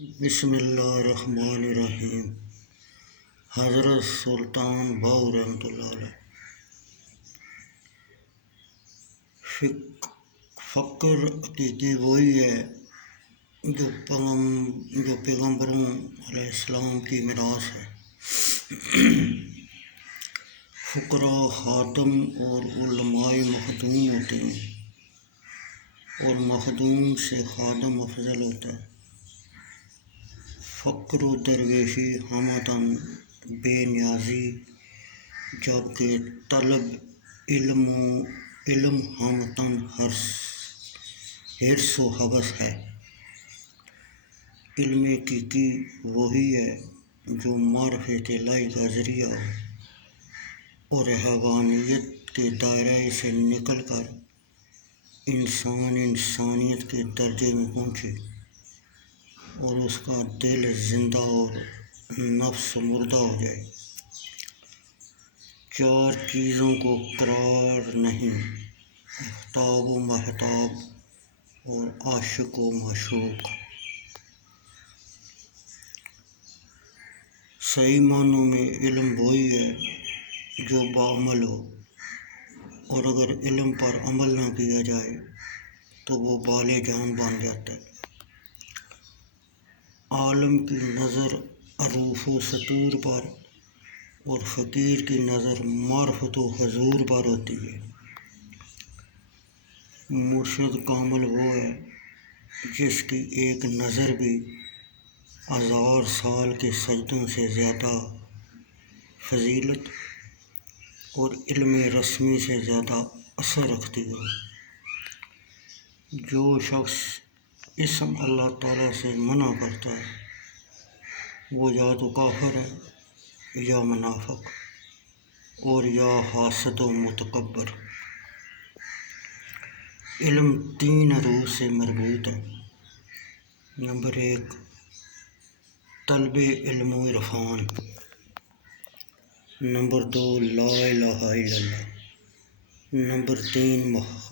بسم اللہ الرحمن الرحیم۔ حضرت سلطان باؤ رحمۃ اللہ علیہ۔ فقر عقیدے وہی ہے جو پیغمبروں علیہ السلام کی میراث ہے۔ فقراء خادم اور علماء مخدوم ہوتے ہیں، اور مخدوم سے خادم افضل ہوتا ہے۔ فقر و درویشی ہمتاً بے نیازی، جبکہ طلب علم ہمتاً حرص و حوث ہے۔ علم حقیقی وہی ہے جو معرفت الہی کا ذریعہ ہو اور حیوانیت کے دائرے سے نکل کر انسانیت کے درجے میں پہنچے، اور اس کا دل زندہ اور نفس مردہ ہو جائے۔ چار چیزوں کو قرار نہیں، آفتاب و مہتاب اور عاشق و معشوق۔ صحیح معنوں میں علم وہی ہے جو بعمل ہو، اور اگر علم پر عمل نہ کیا جائے تو وہ بال جان بن جاتا ہے۔ عالم کی نظر حروف و سطور پر اور فقیر کی نظر معرفت و حضور پر ہوتی ہے۔ مرشد کامل وہ ہے جس کی ایک نظر بھی 1000 سال کے سجدوں سے زیادہ فضیلت اور علم رسمی سے زیادہ اثر رکھتی ہو۔ جو شخص اسم اللہ تعالیٰ سے منع کرتا ہے وہ یا تو کافر ہے، یا منافق، اور یا حاسد و متکبر۔ علم 3 حروف سے مربوط ہے۔ نمبر 1، طلب علم و عرفان۔ نمبر 2، لا الہ الا اللہ۔ نمبر 3،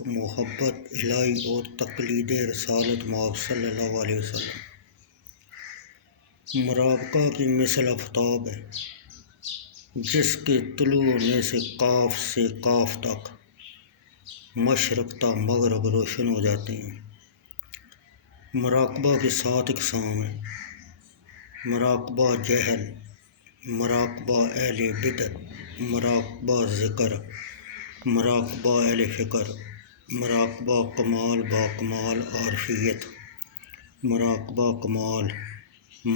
محبت الہی اور تقلید رسالت مآب صلی اللہ علیہ وسلم۔ مراقبہ کی مثل آفتاب ہے جس کے طلوع ہونے سے کاف تک مشرق تا مغرب روشن ہو جاتے ہیں۔ مراقبہ کی 7 اقسام ہیں: مراقبہ جہل، مراقبہ اہل بدعت، مراقبہ ذکر، مراقبہ اہل فکر، مراقبہ کمال با کمال عارفیت، مراقبہ کمال،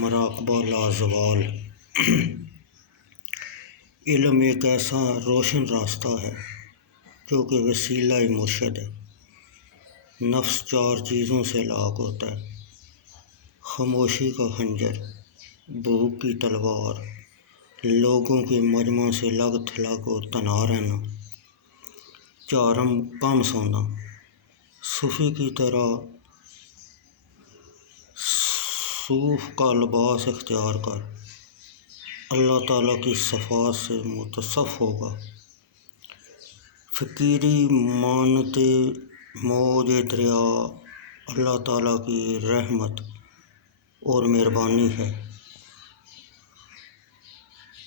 مراقبہ لازوال۔ علم ایک ایسا روشن راستہ ہے جو کہ وسیلہ مرشد ہے۔ نفس 4 چیزوں سے لاک ہوتا ہے: خاموشی کا خنجر، بھوک کی تلوار، لوگوں کے مجمع سے لگ تھلگ اور تنہا رہنا، 4 کم سونا۔ صوفی کی طرح صوف کا لباس اختیار کر، اللہ تعالیٰ کی صفات سے متصف ہوگا۔ فقیری مانتے موج دریا اللہ تعالیٰ کی رحمت اور مہربانی ہے۔